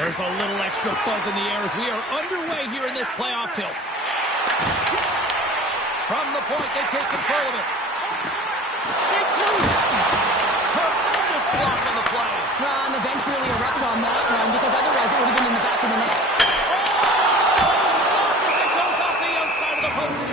There's a little extra buzz in the air as we are underway here in this playoff tilt. From the point, they take control of it. Shakes loose. Tremendous block on the play. And the bench really erupts on that one because otherwise it would have been in the back of the net. Blocked as it goes off the outside of the post.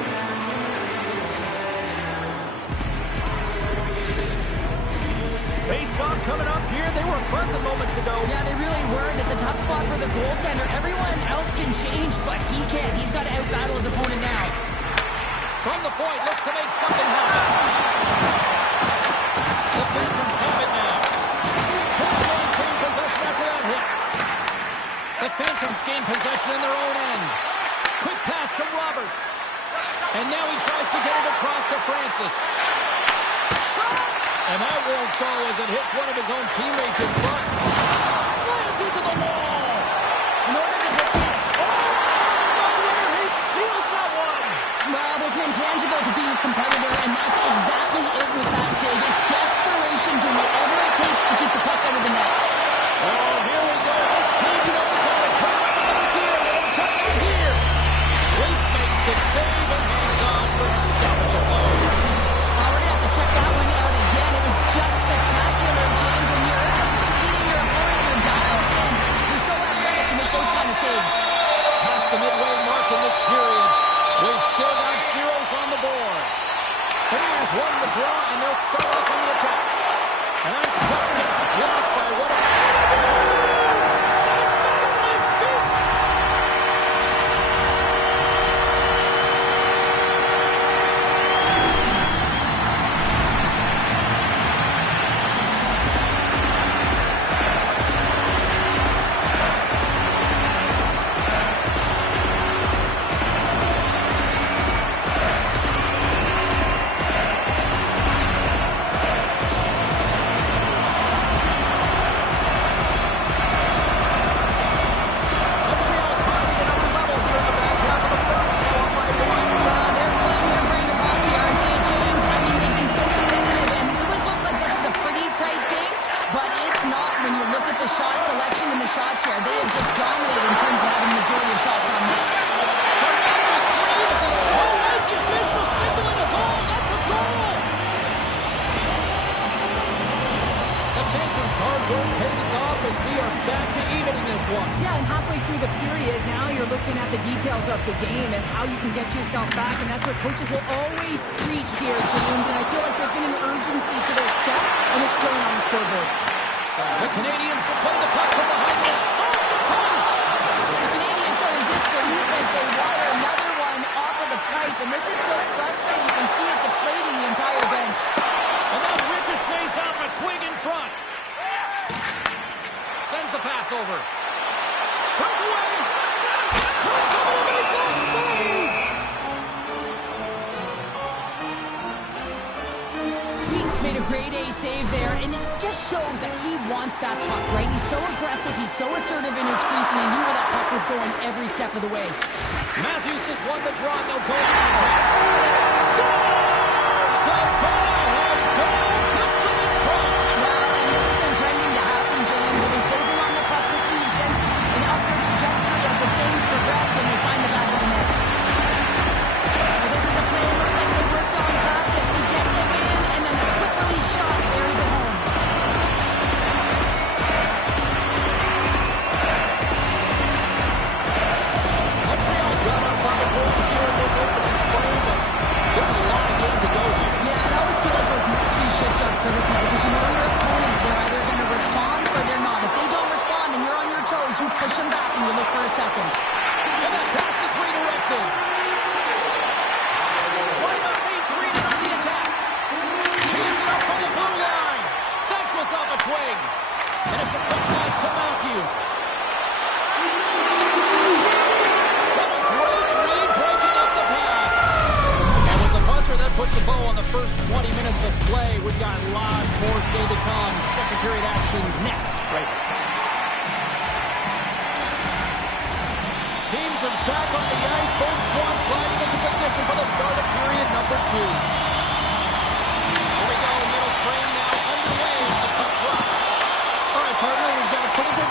Face-off coming up here. They were buzzing moments ago. Yeah, they really were. And it's a tough spot for the goaltender. Everyone else can change, but he can't. He's got to out-battle his opponent now. From the point, looks to make something happen. The Phantoms have it now. Can't maintain possession after that hit. The Phantoms gain possession in their own end. Quick pass to Roberts. And now he tries to get it across to Francis. Shot! And that won't go as it hits one of his own teammates in front. Slammed into the wall. In order to defeat... Nowhere, he steals that one. Well, there's an intangible to being a competitor, and that's exactly it with that save. It's desperation, doing whatever it takes to keep the puck out of the net. Oh, here we go. This team knows how to turn up another gear. They'll turn it here. Waits makes the save and hangs on for a stoppage of play. We're going to have to check that one out again. It was just spectacular, James. When you're out beating your opponent, you're dialed in. You're so athletic to make those kind of saves. Past the midway mark in this period. We've still got zeros on the board. Bears won the draw, and they'll start off on the attack. And that shot gets blocked by what a...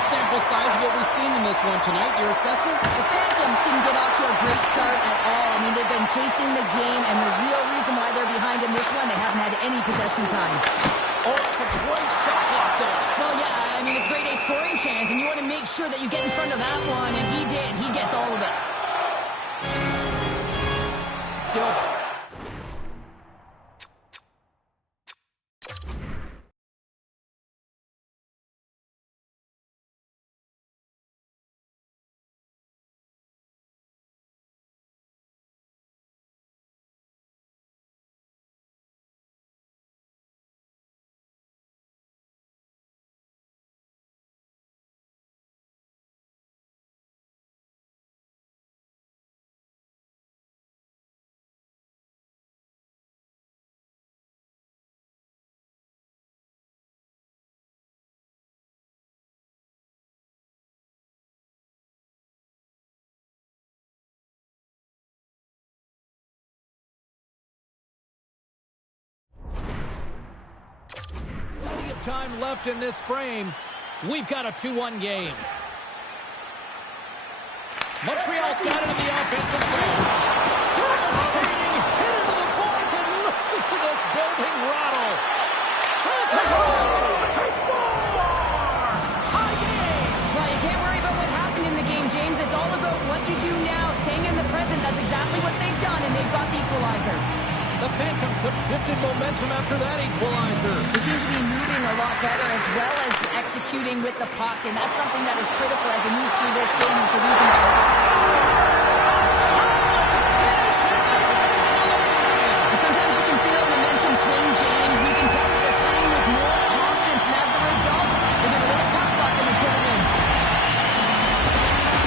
sample size of what we've seen in this one tonight. Your assessment? The Phantoms didn't get off to a great start at all. I mean, they've been chasing the game, and the real reason why they're behind in this one, they haven't had any possession time. Oh, it's a great shot clock there. Well, yeah, I mean, it's grade A scoring chance, and you want to make sure that you get in front of that one, and he did. He gets all of it. Still. Time left in this frame. We've got a 2-1 game. Montreal's got it in the offensive zone. Devastating hit into the boards, and listen to this building rattle. Chances he scores! High game! Well, you can't worry about what happened in the game, James. It's all about what you do now, staying in the present. That's exactly what they've done, and they've got the equalizer. The Phantoms have shifted momentum after that equalizer. They seem to be moving a lot better as well as executing with the puck, and that's something that is critical as we move through this game. It's a reason sometimes you can feel momentum swing, James. You can tell that they're playing with more confidence, and as a result, they get a little puck luck and they put it in.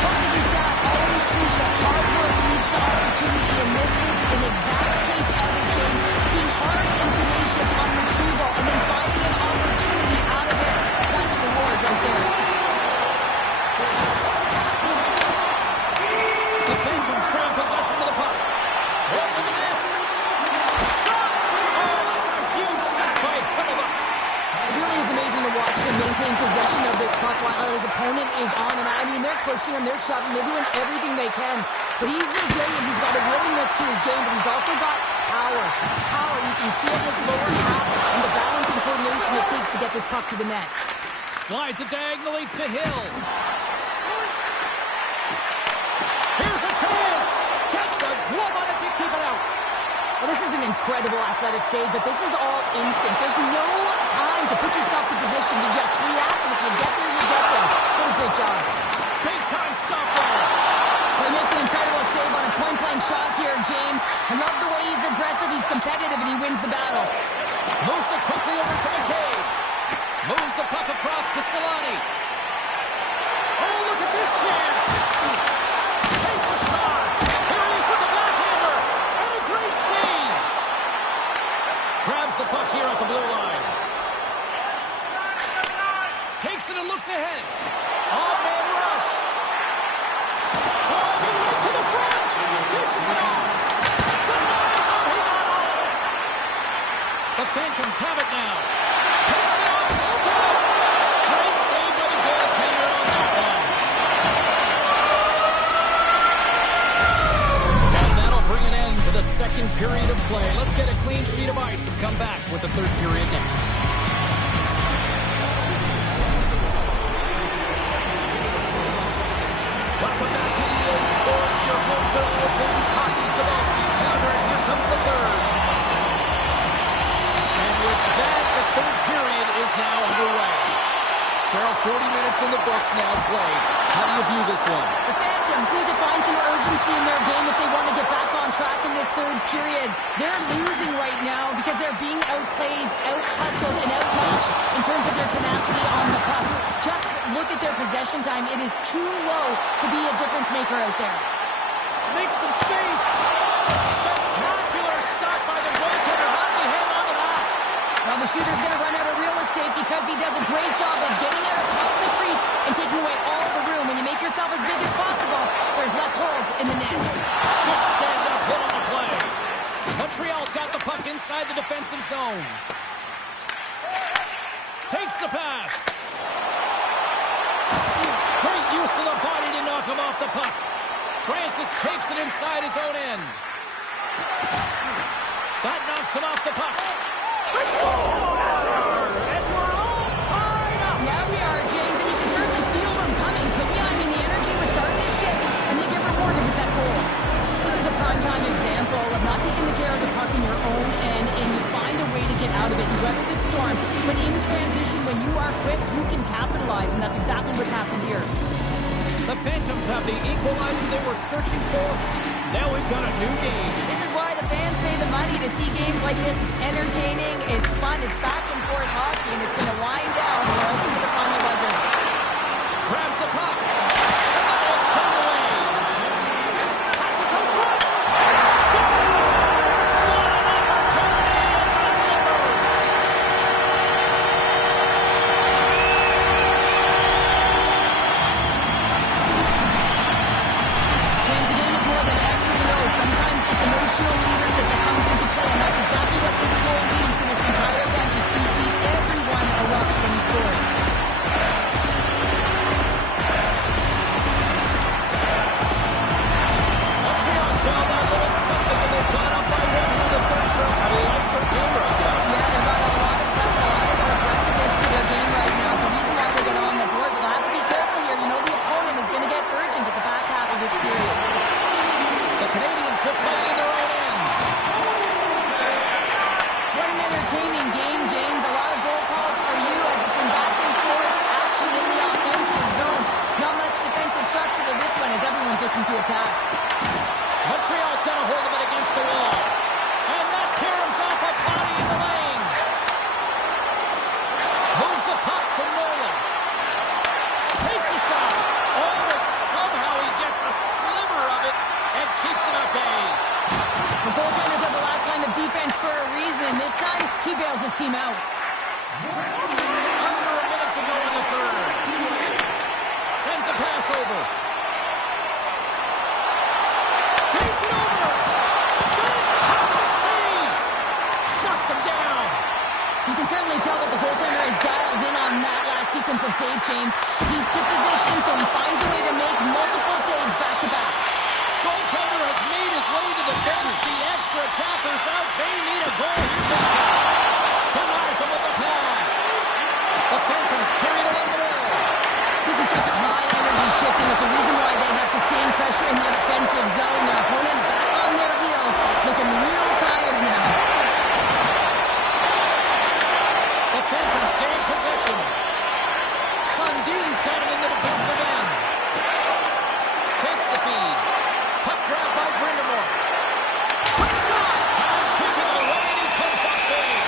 Coaches and staff always preach that hard work leads to opportunity, and this is an exact case of it, James. Being hard and tenacious on retrieval and then finding an opportunity out of it, that's reward right there. The Phantoms grab possession of the puck. Oh, look at this. Shot! Oh, that's a huge stop by Hellebuyck. It really is amazing to watch him maintain possession of this puck while his opponent is on him. I mean, they're pushing him, they're shoving, they're doing everything they can. But he's resilient, he's got a willingness to his game, but he's also got power. Power, you can see it in his lower half and the balance and coordination it takes to get this puck to the net. Slides it diagonally to Hill. Here's a chance. Gets a glove on it to keep it out. Well, this is an incredible athletic save, but this is all instinct. There's no time to put yourself to position. You just react, and if you get there, you get there. What a great job. Big time stop there. Well, he makes an incredible save on a point-blank shot here, James. I love the way he's aggressive, he's competitive, and he wins the battle. Moves it quickly over to McCabe. Moves the puck across to Solani. Oh, look at this chance. Takes a shot. Here he is with the backhander. And a great save. Grabs the puck here at the blue line. Takes it and looks ahead. Odd-man rush. Driving right to the front. Dishes it off. Denies him. He got all of it. The Phantoms have it now. Takes it off. Great save by the goaltender on that one. And that'll bring an end to the second period of play. Let's get a clean sheet of ice and come back with the third period next. Welcome back to EA Sports, your home for all things hockey. Sabalski, Pounder, and here comes the third. And with that, the third period is now underway. Cheryl, 40 minutes in the books now played. How do you view this one? The Phantoms need to find some urgency in their game if they want to get back on track in this third period. They're losing right now because they're being outplayed, out-hustled, and outmatched in terms of their tenacity on the puck. Just look at their possession time. It is too low to be a difference maker out there. Make some space. Spectacular stop by the goaltender. How did he hang on to that? Well, the shooter's going to run out of real estate because he does a great job of getting out of top of the crease and taking away all the room. When you make yourself as big as possible, there's less holes in the net. Good stand-up hit on the play. Montreal's got the puck inside the defensive zone. Takes the pass. the puck. Francis takes it inside his own end. That knocks him off the puck. Let's go! And we're all tied up. Yeah, we are, James, and you can certainly feel them coming, couldn't you? I mean, the energy was starting to shift, and they get rewarded with that goal. This is a prime-time example of not taking the care of the puck in your own end, and you find a way to get out of it. You weather the storm, but in transition, when you are quick, you can capitalize, and that's exactly what's happened here. The Phantoms have the equalizer they were searching for. Now we've got a new game. This is why the fans pay the money to see games like this. It's entertaining, it's fun, it's back and forth hockey, and it's going to wind down right to the final buzzer. Grabs the puck. And now it's turned away. Passes out front. Scores! What an opportunity and the numbers. James, the game is more than X's and O's. Sometimes it's emotional leadership that comes into play, and that's exactly what this goal means to this entire event. You see everyone erupt when he scores. Montreal's down that little something, and they've gone up by one in the third shot. I like their game right now. Yeah, they've got a lot of press, a lot of aggressiveness to their game right now. It's a reason why they get on the board, but they'll have to be careful here. You know the opponent is going to get urgent at the back half of this period. The Canadians have played in their own end. What an entertaining game, James. A lot of goal calls for you as it's been back and forth action in the offensive zones. Not much defensive structure to this one as everyone's looking to attack. Montreal's got a hold of it against the wall. And that caroms off a body in the lane. Moves the puck to Nolan. Takes a shot. Oh, and somehow he gets a sliver of it and keeps it at bay. The goaltenders are the last line of defense for a reason. This time, he bails his team out. Under a minute to go in the third. Sends a pass over. Feeds it over. Fantastic save. Shuts him down. You can certainly tell that the goaltender is dialed in on that last sequence of saves, James. He's to position, so he finds a way to make multiple saves back-to-back. Goaltender has made his way to the bench. The extra attackers out. They need a goal here big time. Denies him with the pad. The Phantoms carry it along the wall. This is such a high-energy shift, and it's a reason why they have sustained pressure in the offensive zone. Their opponent back on their heels, looking real tired now. The Phantoms gain possession. Sundin's got him in the defensive end. Takes the feed. Puck grabbed by Brindamore. Quick shot. Time taken away, and he comes up big.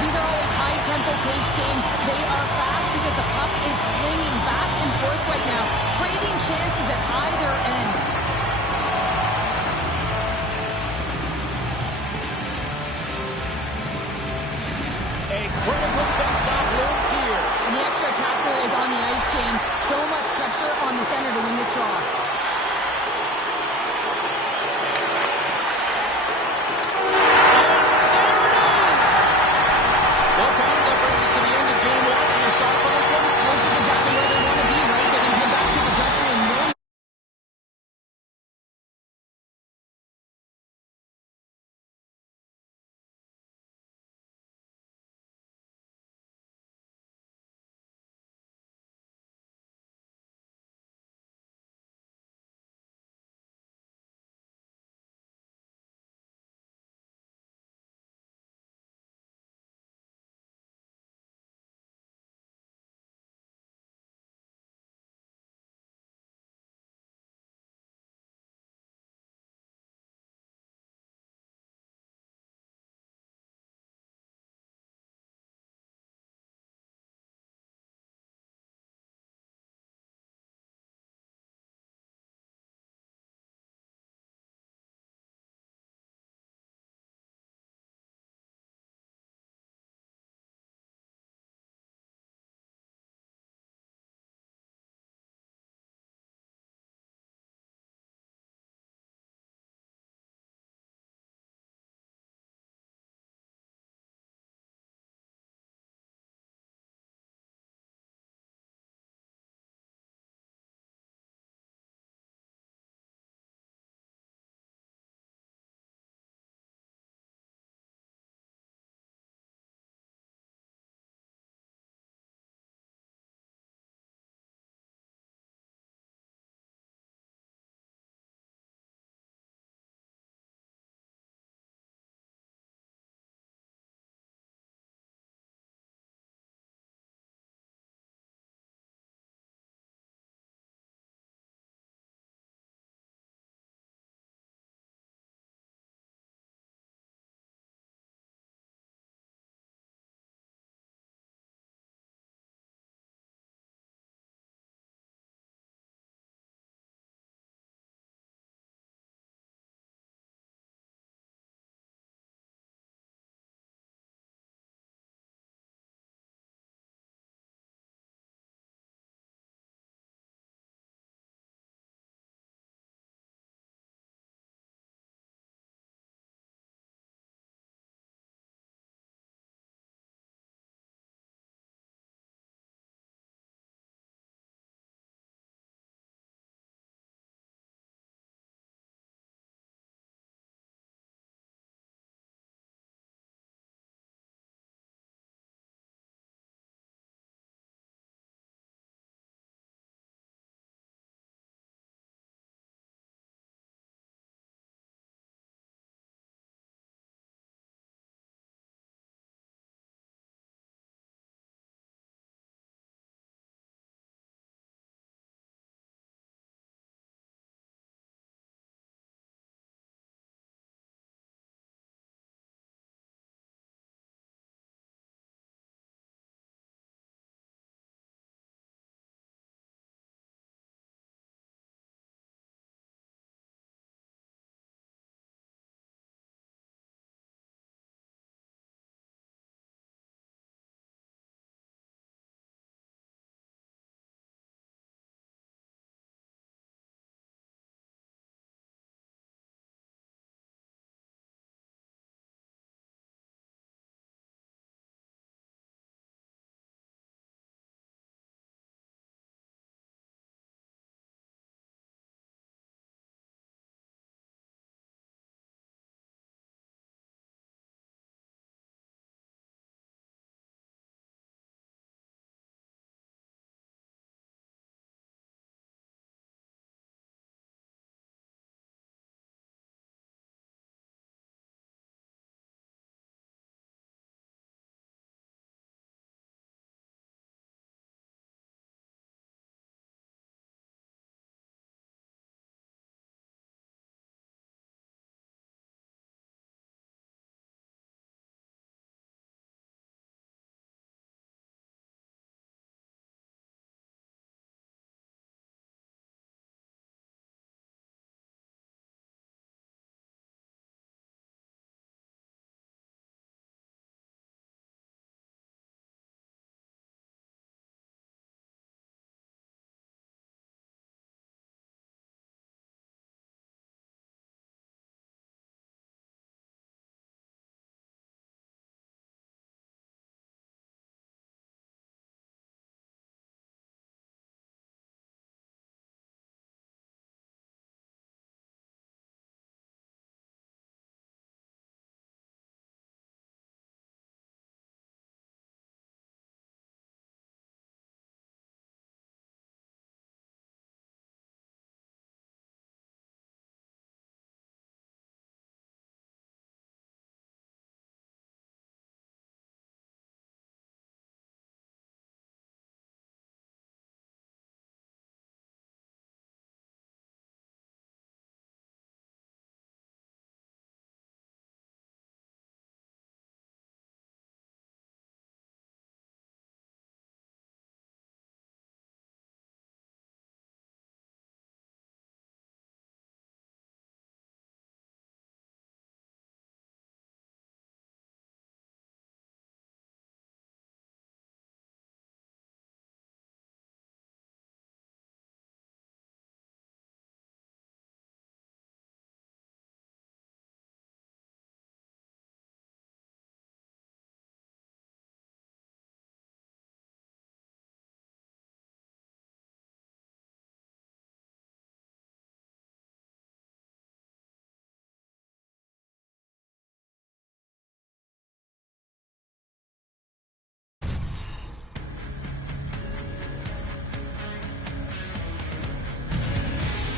These are always high-tempo pace games. They are fast because the puck is swinging back and forth right now, trading chances at either end. A critical face-off looms here. And the extra attacker is on the ice, James. So much pressure on the center to win this draw.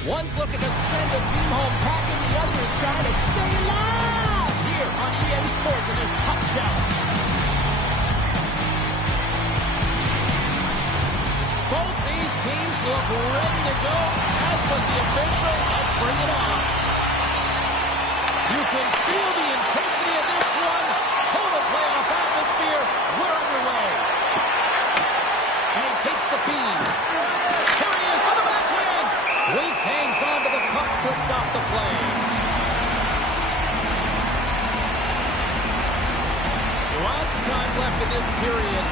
One's looking to send a team home packing, the other is trying to stay alive here on EA Sports in this Puck Challenge. Both these teams look ready to go, as does the official. Let's bring it on. You can feel the intensity of this one. Total playoff atmosphere. We're underway. And he takes the feed. Here he is on the backhand. Weeks hangs on to the puck to stop the play. Lots of time left in this period.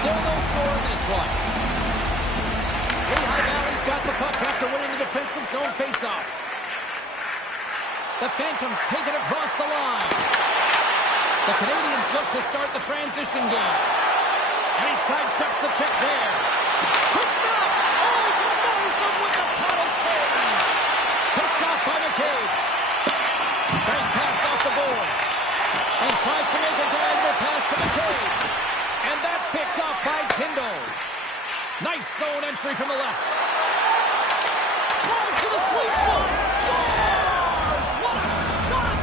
Still no score in this one. Lehigh Valley's got the puck after winning the defensive zone faceoff. The Phantoms take it across the line. The Canadians look to start the transition game. And he sidesteps the check there. Quick stop! Oh, denies him with the paddle save. Picked off by McCabe. Bank pass off the boards. And tries to make a diagonal pass to McCabe. And that's picked off by Kindle. Nice zone entry from the left. Drives to the sweet spot. Scores! What a shot!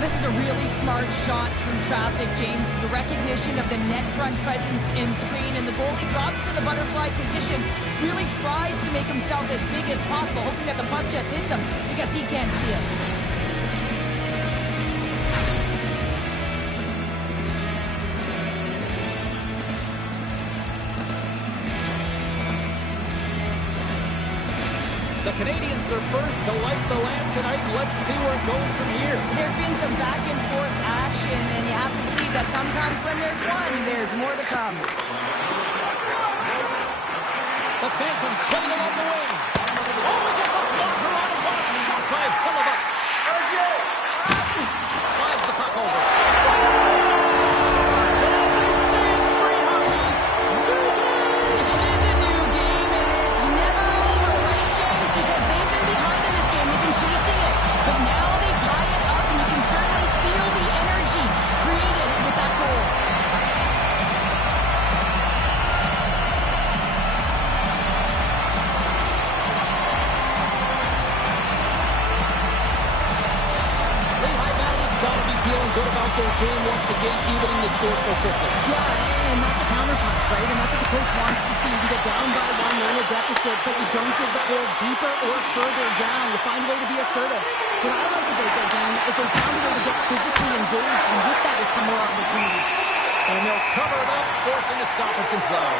This is a really smart shot through traffic, James. The recognition of the net front presence in screen, and the goalie drops to the butterfly position, really tries to make himself as big as possible, hoping that the puck just hits him because he can't see it. The Canadians are first to light the lamp tonight. Let's see where it goes from here. There's been some back and forth action, and you have to believe that sometimes when there's one, there's more to come. The Phantoms playing along the wing. Oh, he gets a blocker on a bus. Stopped by Hellebuck. Slides the puck over. So as they say in street hockey, new game. It is a new game, and it's never over, right, James? Because they've been behind in this game. They've been chasing it. But now they tie it up, and you can certainly feel the energy created with that goal. Lehigh Valley's got to be feeling good about their game once again, evening the score so quickly. Yeah, and that's a counterpunch, right? And that's what the coach wants to see. You get down by one, you're in a deficit, but you don't dig the hole deeper or further down. You find a way to be assertive. What I like about their game is they found a way to get physically engaged, and with that has come more opportunity. And they'll cover it up, forcing a stoppage and play.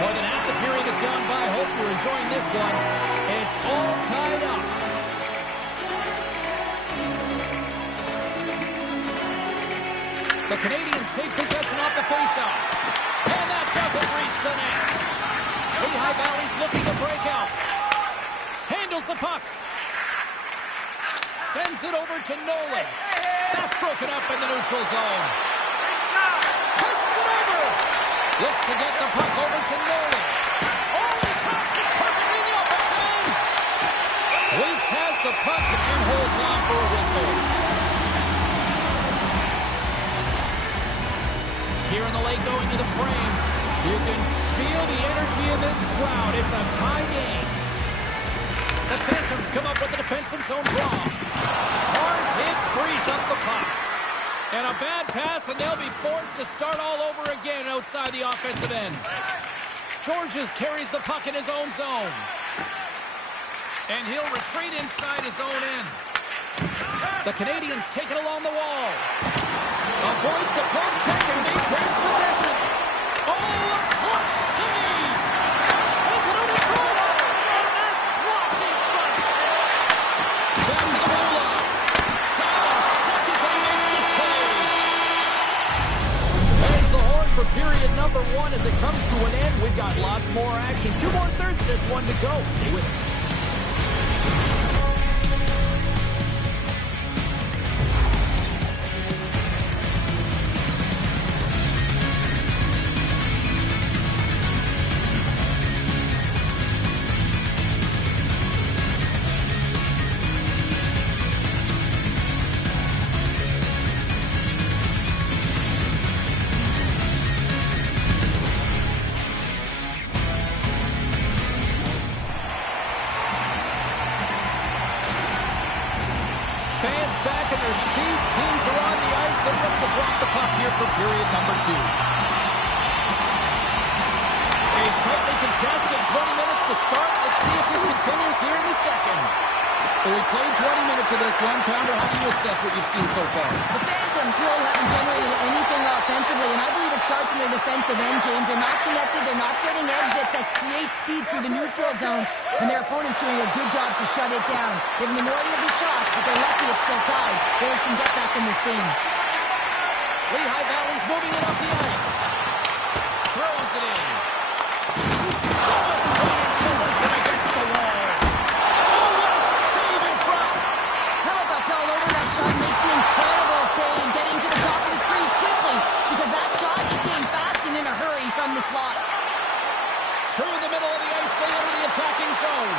More than half the period has gone by. Hope you're enjoying this one. It's all tied up. The Canadians take possession off the faceoff. And that doesn't reach the net. Lehigh Valley's looking to break out. Handles the puck. Sends it over to Nolan. That's broken up in the neutral zone. Passes it over. Looks to get the puck over to Nolan. Oh, he drops it perfectly in the offensive end. Weeks has the puck and holds on for a whistle. Here in the late going to the frame. You can feel the energy in this crowd. It's a tie game. The Phantoms come up with the defensive zone draw. Hard hit frees up the puck. And a bad pass, and they'll be forced to start all over again outside the offensive end. Georges carries the puck in his own zone. And he'll retreat inside his own end. The Canadians take it along the wall. Avoids the poke check and maintains possession. Oh, a clutch save! Sends it over front, and that's blocked in front. Back to the blue line. John seconds and he makes the save. There's the horn for period number 1 as it comes to an end. We've got lots more action. 2 more thirds of this one to go. Stay with us. ready to drop the puck here for period number 2. A tightly contested 20 minutes to start. Let's see if this continues here in the second. So we played 20 minutes of this one. Pounder, how do you assess what you've seen so far? The Phantoms really haven't generated anything offensively, and I believe it starts in their defensive end, James. They're not connected. They're not getting exits that create speed through the neutral zone, and their opponent's doing a good job to shut it down. They have a minority of the shots, but they're lucky it's still tied. They can get back in this game. Lehigh Valley's moving it up the ice. Throws it in. Devastating collision against the wall. Oh, what a save in front. Hellebuyck's all over that shot, makes an incredible save, getting to the top of his crease quickly, because that shot, he came fast and in a hurry from the slot. Through the middle of the ice, they enter the attacking zone.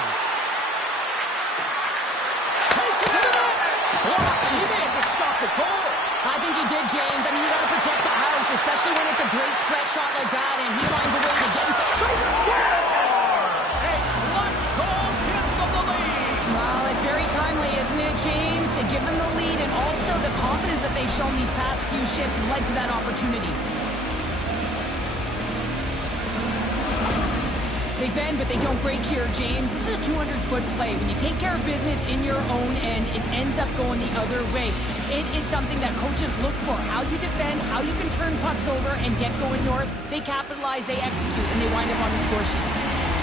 Takes it to the net. Blocked, and he may have just stopped a goal. I think he did, James. I mean, you got to protect the house, especially when it's a great threat shot like that, and he finds a way to get in. Great score! A clutch goal gives them the lead. Well, it's very timely, isn't it, James? To give them the lead, and also the confidence that they've shown these past few shifts led to that opportunity. They bend, but they don't break here, James. This is a 200-foot play. When you take care of business in your own end, it ends up going the other way. It is something that coaches look for. How you defend, how you can turn pucks over and get going north. They capitalize, they execute, and they wind up on the score sheet.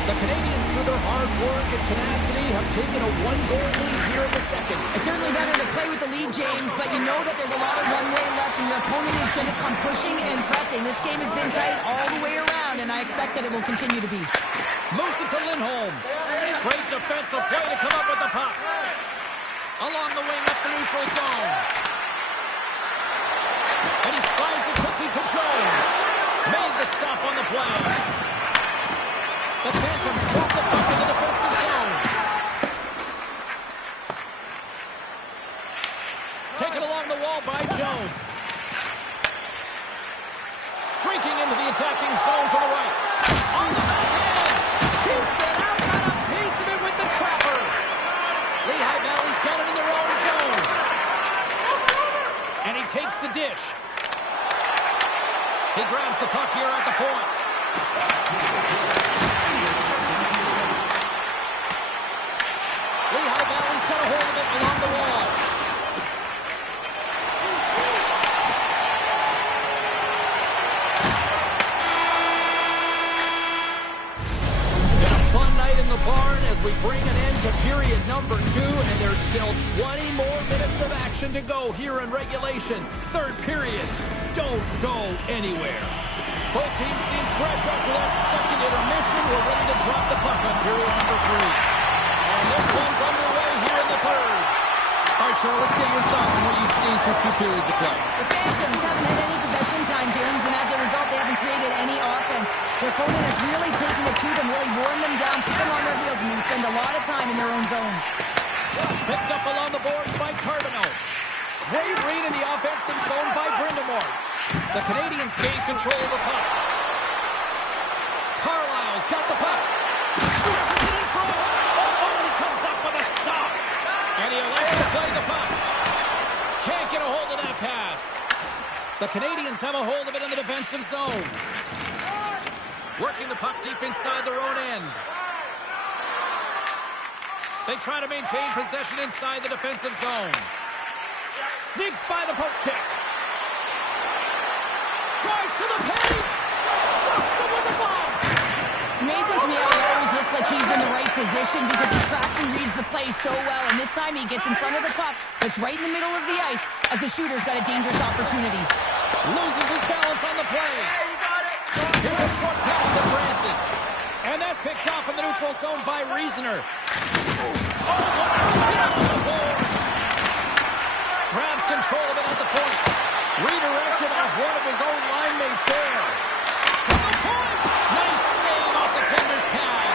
The Canadians, through their hard work and tenacity, have taken a one-goal lead here in the second. It's certainly better to play with the lead, James, but you know that there's a lot of runway left, and your opponent is going to come pushing and pressing. This game has been tight all the way around, and I expect that it will continue to be. Moves it to Lindholm. Great defensive play to come up with the puck. Along the wing up the neutral zone. And he slides it quickly to Jones. Made the stop on the play. The Phantoms move the puck in the defensive zone. Taken along the wall by Jones. Streaking into the attacking zone to the right. On the backhand. Keeps it out. Got a piece of it with the trapper. Lehigh Valley's got it in their own zone. And he takes the dish. He grabs the puck here at the point. Lehigh Valley's got a hold of it along the wall. Been a fun night in the barn as we bring an end to period number 2, and there's still 20 more minutes of action to go here in regulation. Third period. Don't go anywhere. Both teams seem fresh after that second intermission. We're ready to drop the puck on period number 3. And this one's underway here in the third. All right, Cheryl, let's get your thoughts on what you've seen through 2 periods of play. The Phantoms haven't had any possession time, James, and as a result, they haven't created any offense. Their opponent has really taken it to them, really worn them down, put them on their heels, and they spend a lot of time in their own zone. Picked up along the boards by Carbonneau. Great read in the offensive zone by Brindamore. The Canadians gain control of the puck. Carlisle's got the puck. Pushes it in front. Oh, he comes up with a stop. And he elects to play the puck. Can't get a hold of that pass. The Canadians have a hold of it in the defensive zone. Working the puck deep inside their own end. They try to maintain possession inside the defensive zone. Sneaks by the poke check. Drives to the paint. Stops him with the glove. It's amazing to me how it always looks like he's in the right position because he tracks and reads the play so well. And this time he gets in front of the puck. It's right in the middle of the ice as the shooter's got a dangerous opportunity. Loses his balance on the play. Here's a short pass to Francis. And that's picked off in the neutral zone by Reasoner. Oh, what a hit on the boards. Grabs control of it at the point. Redirected off one of his own line mates there. From the point. Nice save off the tender's pad.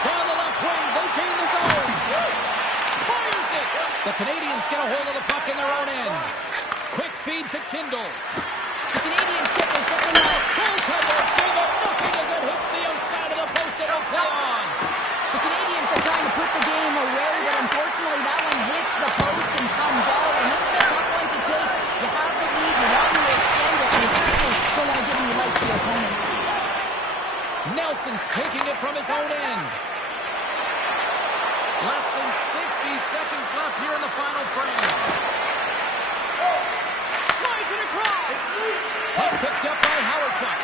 Down the left wing. They gain the zone. Fires it. The Canadians get a hold of the puck in their own end. Quick feed to Kindle. The Canadians get their second out. Goaltender gave up nothing as it hits the outside of the post. It'll play on. The Canadians are trying to put the game away, but unfortunately that one hits the post and comes out. And this is a tough one to take. You have the Allison's taking it from his own end. Less than 60 seconds left here in the final frame. Slides it across. Puck picked up by Howardchuk.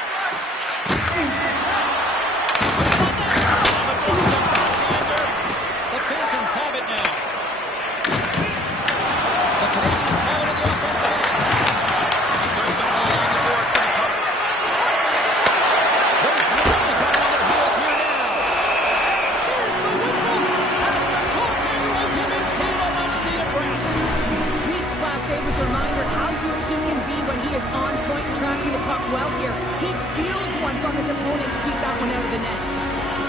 On the doorstep backhander. The Phantoms have it now. The Canadians have it in the offensive end. Straight battle along the boards for the puck. They've really got on their heels here now. Here's the whistle as the goaltender will give his team a much-needed rest. Week's last save was a reminder how good he can be when he is on point and tracking the puck well here. He steals one from his opponent to keep that one out of the net.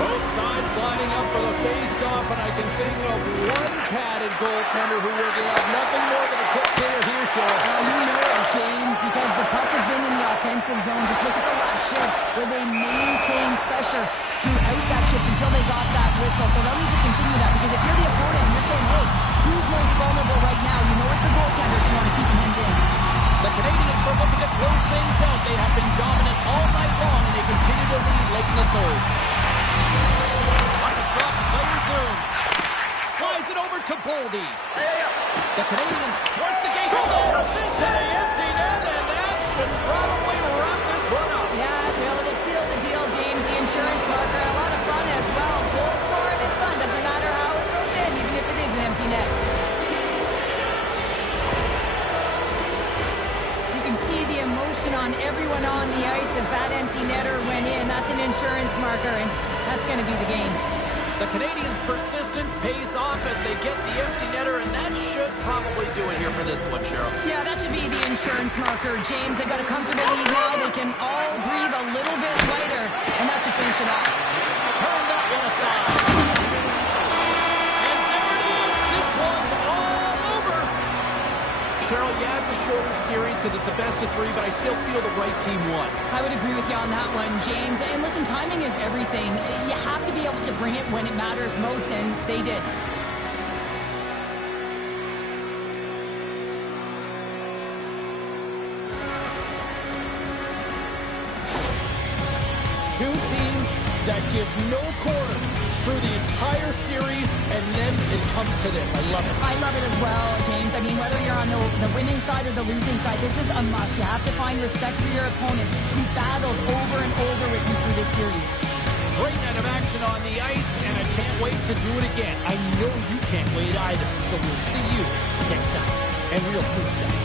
Both sides lining up for the face-off, and I can think of one padded goaltender who would love nothing more than a quick clear here, Cheryl. You know it, James, because the puck has been in the offensive zone. Just look at the last shift where they maintained pressure throughout that shift until they got that whistle. So they'll need to continue that, because if you're the opponent and you're saying, hey, who's most vulnerable right now? You know it's the goaltender, so you want to keep him hemmed in. The Canadians are looking to close things out. They have been dominant all night long, and they continue to lead late in the third. Puck is dropped, play resumes. Slides it over to Boldy. The Canadians force the game over into the empty net, and that should probably wrap this one up. Yeah, well, it'll seal the deal, James. The insurance marker, a lot of fun as well. Goal scoring is fun. Doesn't matter how it goes in, even if it is an empty net. You can see the emotion on everyone on the ice as that empty netter went in. That's an insurance marker, and that's going to be the game. The Canadians' persistence pays off as they get the empty netter, and that should probably do it here for this one, Cheryl. Yeah, that should be the insurance marker, James. They got a comfortable lead now. They can all breathe a little bit lighter, and that should finish it off. Turn that one aside. And there it is. This one's all over. Cheryl, yeah, it's a shorter series because it's a best-of-3, but I still feel the right team won. I would agree with you on that one, James. And listen, timing is everything. You have to be able to bring it when it matters most, and they did. Two teams that give no quarter through the entire series, and then it comes to this. I love it. I love it as well, James. I mean, whether you're on the winning side or the losing side, this is a must. You have to find respect for your opponent who battled over and over with you through this series. Great night of action on the ice, and I can't wait to do it again. I know you can't wait either. So we'll see you next time, and real soon at that.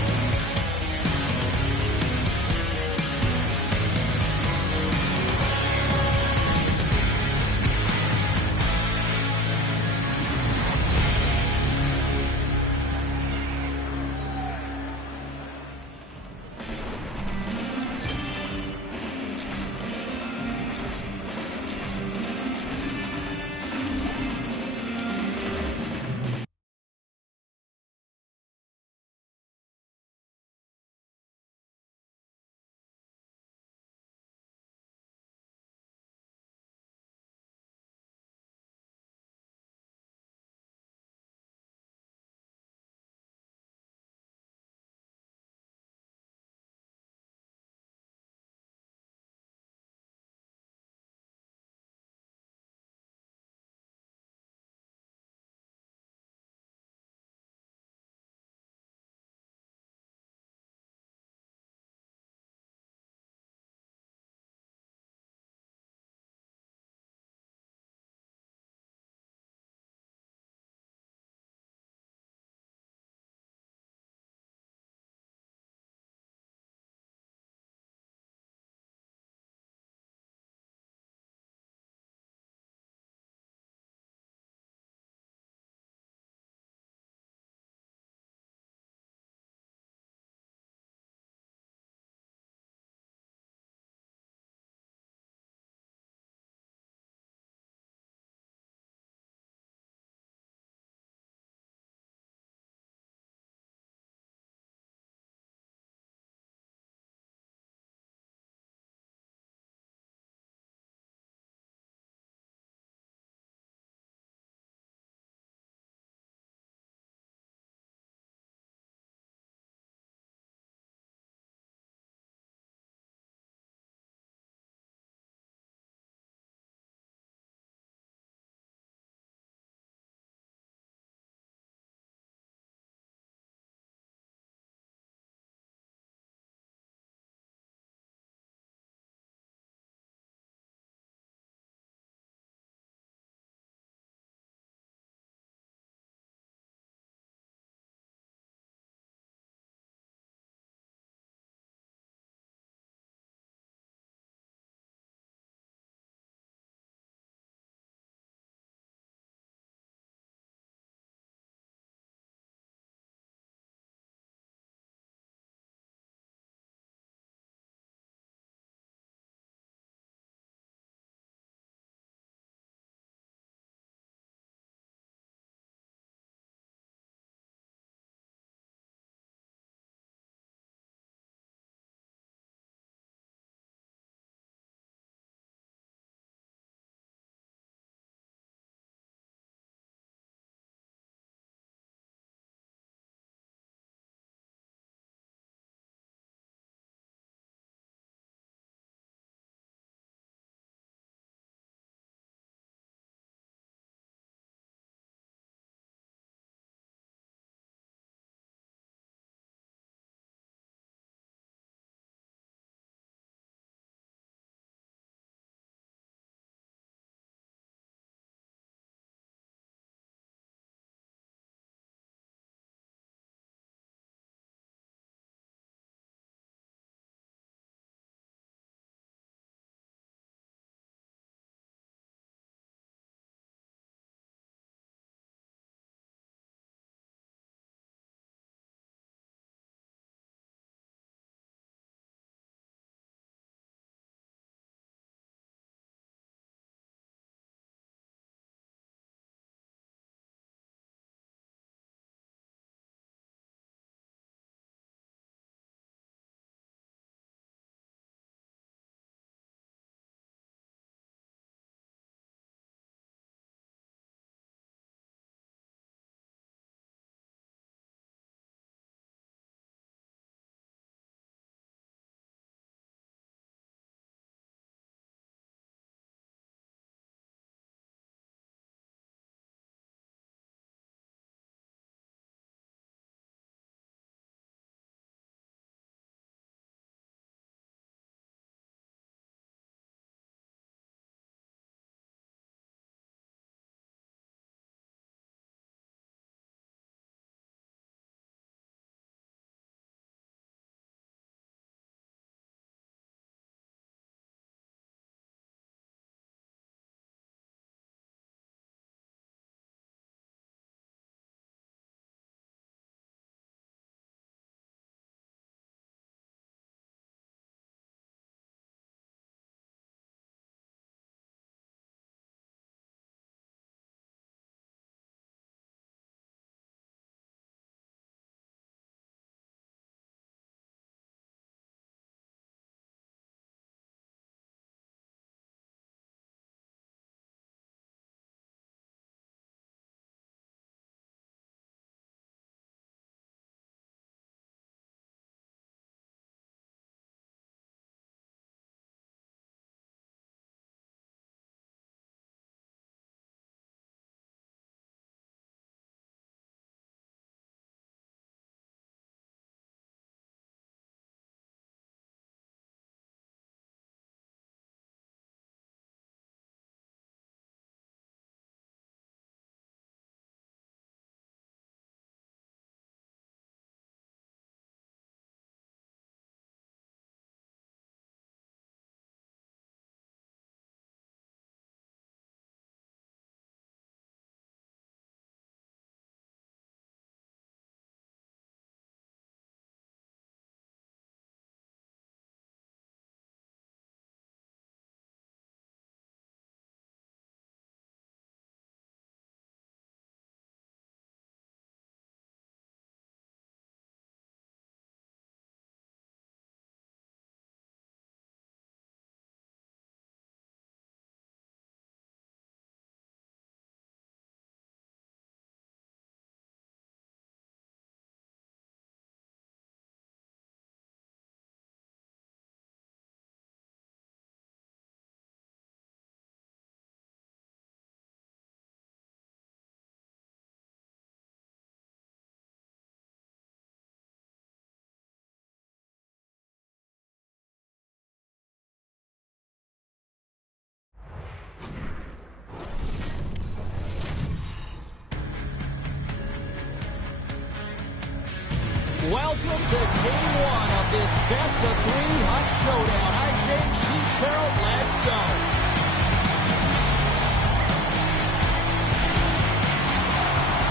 Welcome to Game 1 of this best-of-3 Hunt Showdown. I'm James, she's Cheryl. Let's go.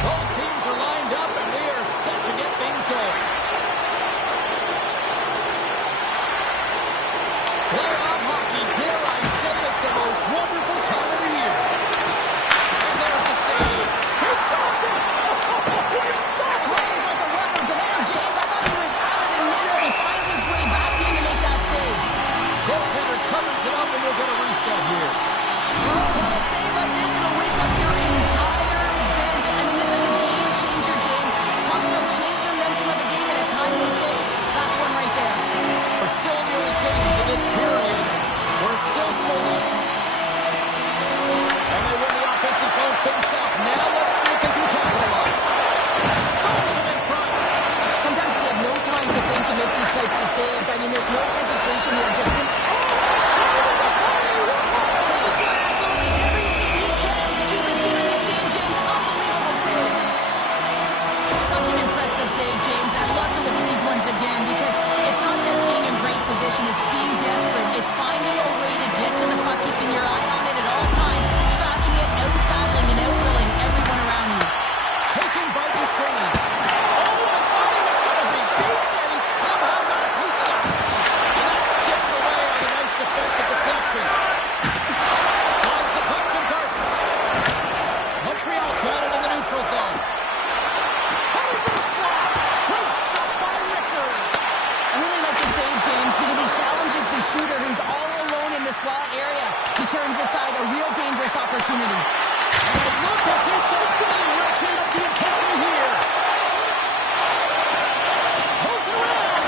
Both teams are lined up, and we are set to get things going. Playoff hockey, dare I say, it's the most wonderful time of the year. And there's the save. He stopped it! He stopped it! He's like a rubber band, James. I thought he was out of the net, but he finds his way back in to make that save. Goaltender covers it up, and we'll get a reset here. Well, a save like this, it'll wake up your entire bench. I mean, this is a game changer, James. Talking about change the momentum of the game in a timely save. That's one right there. We're still in the early stages of this period. We're still scoreless. And they win the offensive zone face-off. Now let's see if they can capitalize. Stones them in front. Sometimes we have no time to think and make these types of saves. I mean, there's no hesitation here. Just he's doing absolutely everything he can to keep his team in this game, James. Unbelievable save. Such an impressive save, James. I'd love to look at these ones again because it's not just being in great position. It's being desperate. It's finding a way to get to the puck, keeping your eye on it at all times, tracking it, out-battling and out-willing everyone around you. Taken by Duchesne. Oh, I thought he was going to be beaten, and he somehow got a piece of it. And that skips away on a nice defensive deflection. Slides the puck to Garth. Montreal's got it in the neutral zone. Coming for the slot. Great stop by Richter. I really like the save, James, because he challenges the shooter who's all alone in the slot area. He turns aside a real dangerous opportunity. And look at this. They're really ratcheting up the intensity here. Moves it around.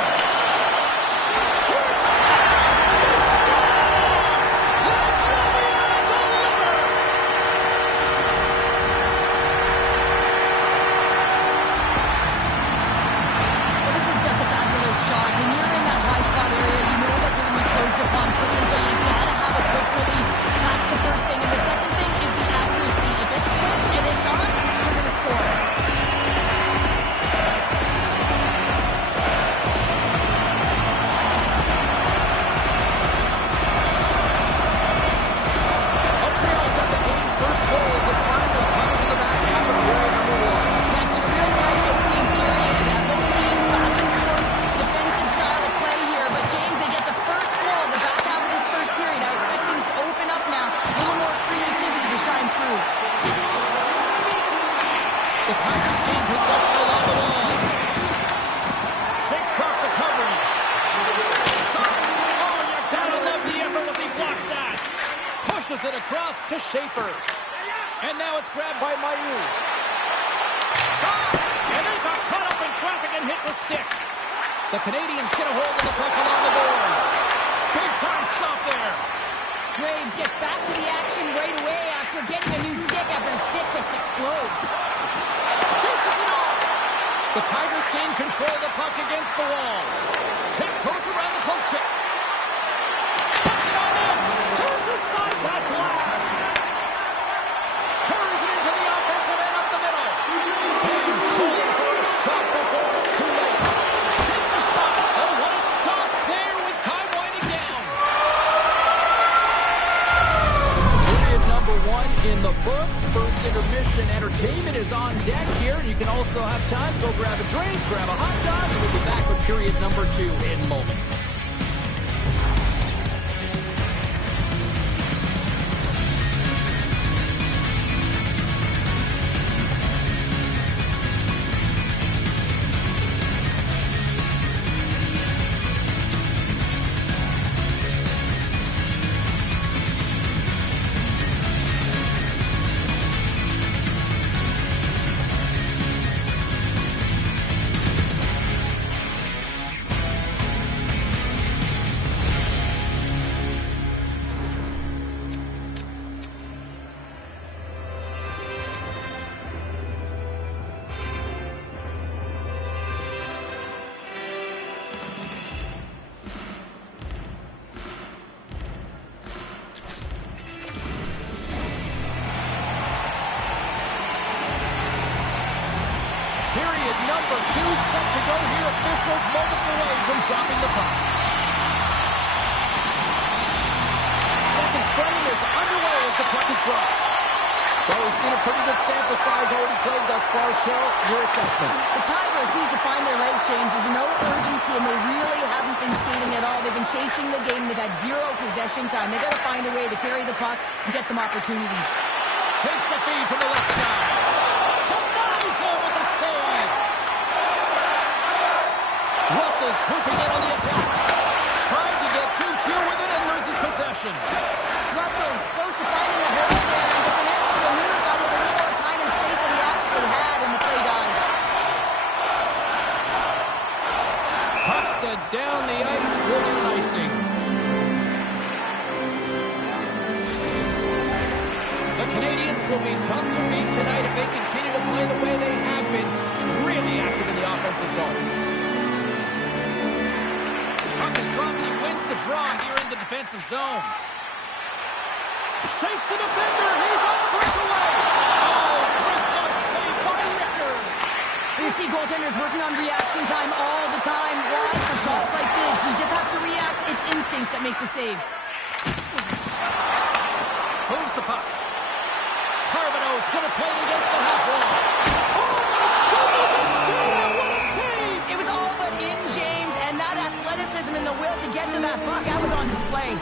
Here's the pass. The score. Let Julian deliver. Well, this is just a fabulous shot. When you're in that high slot area, you know that you're going to be close upon quickly, so you gotta have a quick release. That's the first thing. And the second thing is the accuracy. If it's quick and it's on, you're going to score. Montreal's got the game's first goal as it finally comes in the back half of period number 1. That's been a real tight opening period. Both teams back and forth, defensive style of play here. But James, they get the first goal in the back half of this first period. I expect things to open up now. A little more creativity to shine through. The Tigers gain possession along the wall. Shakes off the coverage. Shot. Oh, you gotta love the effort as he blocks that. Pushes it across to Schaefer. And now it's grabbed by Mayu. Shot. And they got caught up in traffic and hits a stick. The Canadians get a hold of the puck along the boards. Big time stop there. Graves gets back to the action right away after getting a new stick after the stick just explodes. Dishes it off. The Tigers gain control of the puck against the wall. Tiptoes around the poke check. Puts it on in. Turns aside that blast. Turns it into the offensive end up the middle. He's calling for a shot before it's too late. Takes a shot. Oh, what a stop there with time winding down. Period number 1 in the books. First intermission entertainment is on deck here. You can also have time to go grab a drink, grab a hot dog, and we'll be back with period number 2 in moments. number 2 set to go here. Officials moments away from dropping the puck. Second frame is underway as the puck is dropped. Well, we've seen a pretty good sample size already played thus far. Cheryl, your assessment. The Tigers need to find their legs, James. There's no urgency, and they really haven't been skating at all. They've been chasing the game. They've had 0 possession time. They've got to find a way to carry the puck and get some opportunities. Takes the feed from the left side. Denies him with a save. Russell swooping in on the attack. Tried to get 2-2 with it and loses possession. Russell's close to finding a hole there, and just an extra move got him a little more time and space than he actually had, and the play dies. Puck set down the ice with an icing. The Canadians will be tough to beat tonight if they continue to play the way they have been, really active in the offensive zone. Puck is dropped and he wins the draw here in the defensive zone. Shakes the defender. He's on a breakaway. Oh, trick just saved by Richter. You see goaltenders working on reaction time all the time. Why? For shots like this, you just have to react. It's instincts that make the save. Moves the puck. Carbonneau's going to play it against the half wall. Oh, my goodness, it's still out. What a save. It was all but in, James, and that athleticism and the will to get to that puck, that was on display.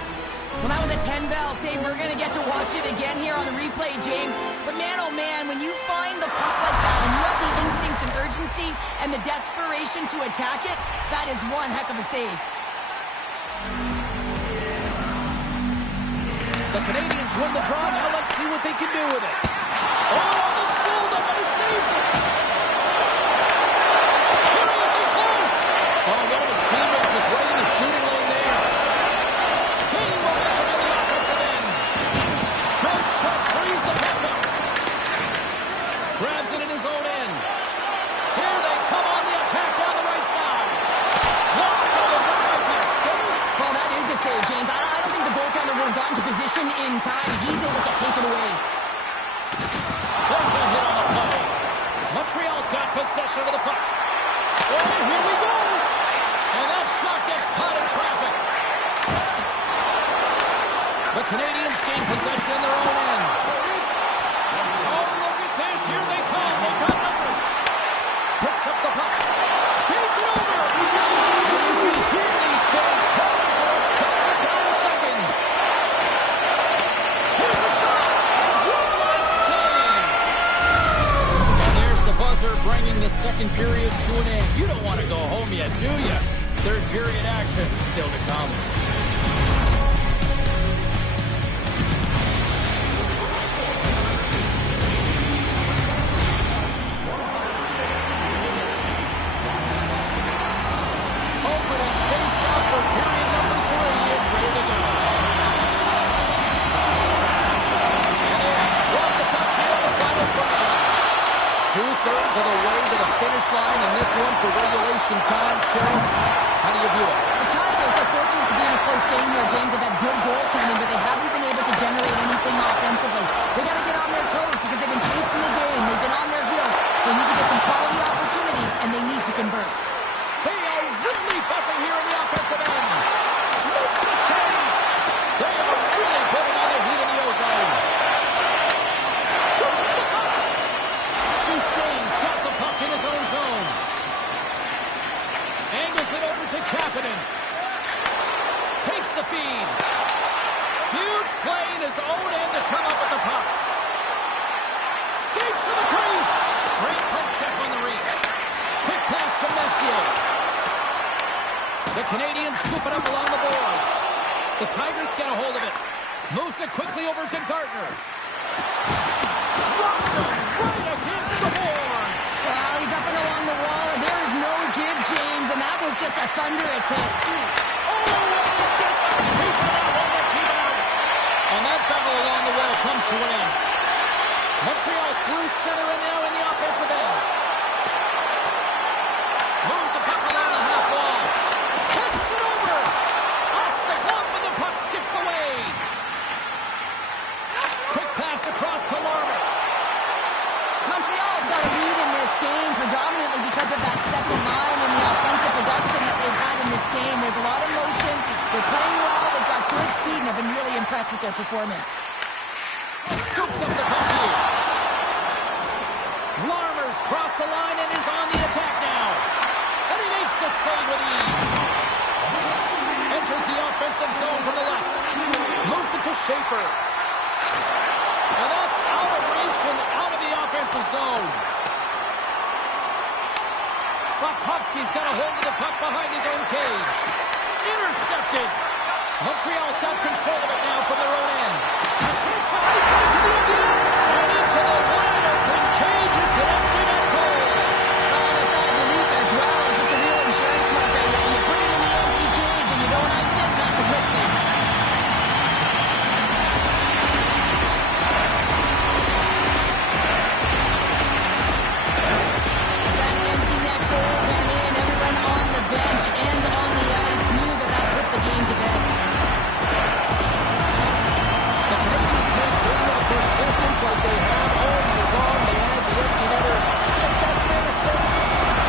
Well, that was a 10-bell save. We're going to get to watch it again here on the replay, James. But man, oh man, when you find the puck like that and you have the instincts and urgency and the desperation to attack it, that is one heck of a save. The Canadians win the draw. Now let's see what they can do with it. Oh, on the still, nobody saves it. Here he is in close. Oh, one of his teammates is right in the shooting lane there. Gaining momentum in the offensive end. Good shot, frees the puck up. Grabs it in his own end. Here they come on the attack down the right side. Blocked on the right, might be a save. Well, that is a save, James. I don't think the goaltender would have gotten to position in time. He's able to take it away. There's a hit on the play. Montreal's got possession of the puck. Oh, here we go. And that shot gets caught in traffic. The Canadians gain possession in their own end. Oh, look at this. Here they come. They've got numbers. Picks up the puck. Feeds it over. And you can hear these fans calling for a shot in 9 seconds. Here's a shot. One last save. And there's the buzzer bringing the second period to an end. You don't want to go home yet, do you? Third period action still to come. Opening face-off for period number 3 is ready to go. And they have dropped the puck here in the final frame. 2/3 of the way to the finish line in this one for regulation time. Cheryl, how do you view it? The Tigers are fortunate to be in a close game here, James. They've had good goaltending, but they haven't been able to generate anything offensively. They got to get on their toes because they've been chasing the game. They've been on their heels. They need to get some quality opportunities, and they need to convert. They are really buzzing here in the offensive end. Makes the save. They are really putting on the heat in the ozone. Scoops the puck. Duchesne's got the puck in his own zone. Angles it over to Kapanen. Takes the feed. Huge play in his own end to come up with the puck. Skates to the crease. Great poke check on the reach. Quick pass to Messier. The Canadians scoop it up along the boards. The Tigers get a hold of it. Moves it quickly over to Gardner. Rocked him right against the boards. Well, he's up and along the wall, and there is no give, James, and that was just a thunderous hit. Oh, and he gets a piece of that one to keep it out. And that battle along the wall comes to an end. Montreal's through center and now in the offensive end. Moves the puck along the half wall. Passes it over. Off the glove and the puck skips away. Quick pass across to Larmer. Montreal's got a lead in this game predominantly because of that impressed with their performance. Scoops up the puck here. Larmer's crossed the line and is on the attack now. And he makes the save with ease. Enters the offensive zone from the left. Moves it to Schaefer. And that's out of reach and out of the offensive zone. Slafkovsky's got a hold of the puck behind his own cage. Intercepted. Montreal's got control of it now from their own end. A chance to ice it to the empty net. And into the wide open cage. It's an empty net goal. On a side relief as well, as it's a real insurance marker. You put it in the empty cage and you don't ice it, that's a good thing. As that empty net goal went in, everyone on the bench and on the ice knew that that put the game to bed. The Canadians maintain that persistence like they have all night long. They had the empty netter. And that's fair to say.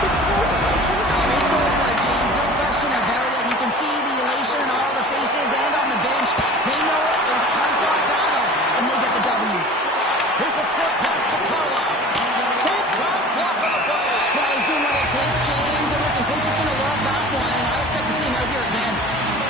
This is over, right, Drew? It's over, James. No question about it. You can see the elation on all the faces and on the bench. They know it. It was a hard-fought battle, and they get the W. Here's a short pass to Carlisle. Big time block on the play. Well, he's doing what it takes, James. And listen, coach is going to love that one, and I expect to see him out here again.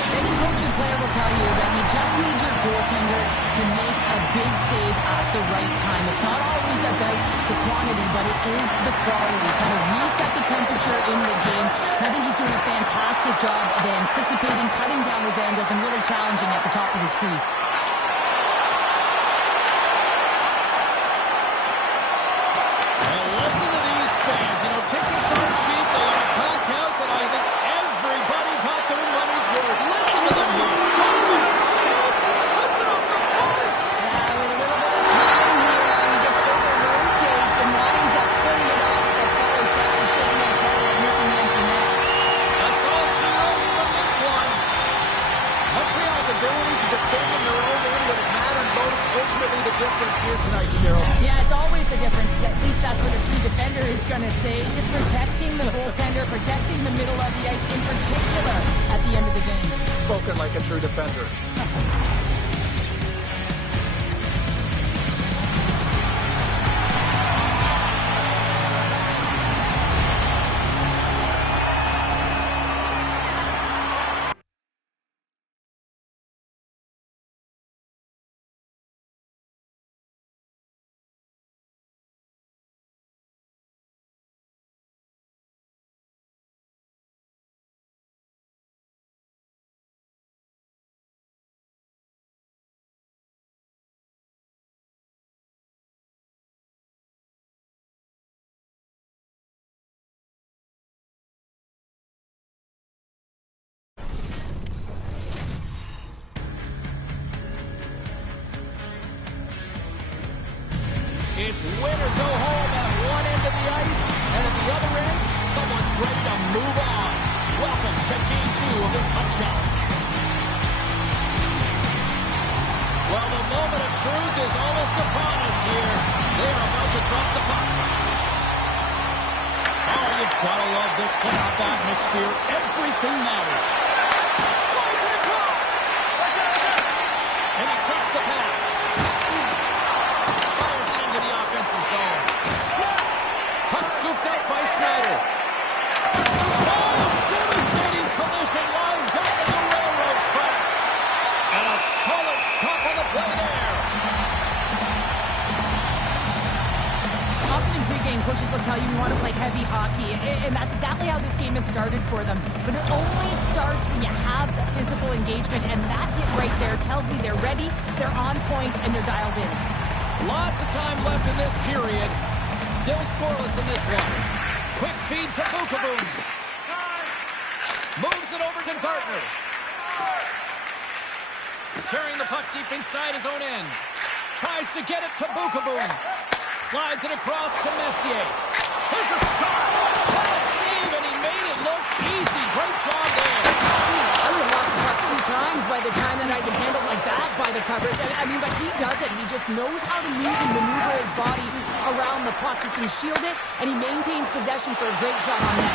Any coach and player will tell you that you just need your goaltender to make a big save at the right time. It's not always about the quantity, but it is the quality. Kind of reset the temperature in the game. And I think he's doing a fantastic job of anticipating, cutting down his angles, and really challenging at the top of his crease. And listen to these fans. You know, tickets aren't cheap. They are a packed house, and I think everybody got their money's worth. Listen to them here. Oh, chance, and puts it on the post. Yeah, with a little bit of time here, he just over-rotates and winds up putting it off the far side, shaking his head and missing the empty net. That's all she wrote from this one. Montreal's ability to defend in their own end would have mattered most. Ultimately, the difference here tonight, Cheryl. Yeah, it's always the difference. At least that's what a true defender is going to say. Just protecting the goaltender, protecting the middle of the ice in particular at the end of the game. Spoken like a true defender. It's win or go home at one end of the ice, and at the other end, someone's ready to move on. Welcome to Game 2 of this Hunt Challenge. Well, the moment of truth is almost upon us here. They're about to drop the puck. Oh, you've got to love this playoff atmosphere. Everything matters. Slides it across. And he takes the pass. Fires it into the offensive zone. Puck scooped up by Schneider. Oh, devastating collision lined up in the railroad tracks. And a solid stop on the play there. Often in pregame, coaches will tell you we want to play heavy hockey, and that's exactly how this game has started for them. But it only starts when you have physical engagement, and that hit right there tells me they're ready, they're on point, and they're dialed in. Lots of time left in this period. Still scoreless in this one. Quick feed to Bukaboom. Moves it over to Gardner. Carrying the puck deep inside his own end. Tries to get it to Bukaboom. Slides it across to Messier. Here's a shot. Bad save, and he made it look easy. Great job there. I would have lost the puck 3 times by the time that I could handle like that by the coverage. I mean, but he does it. He just knows how to move and maneuver his body around the puck. He can shield it, and he maintains possession for a great shot on net.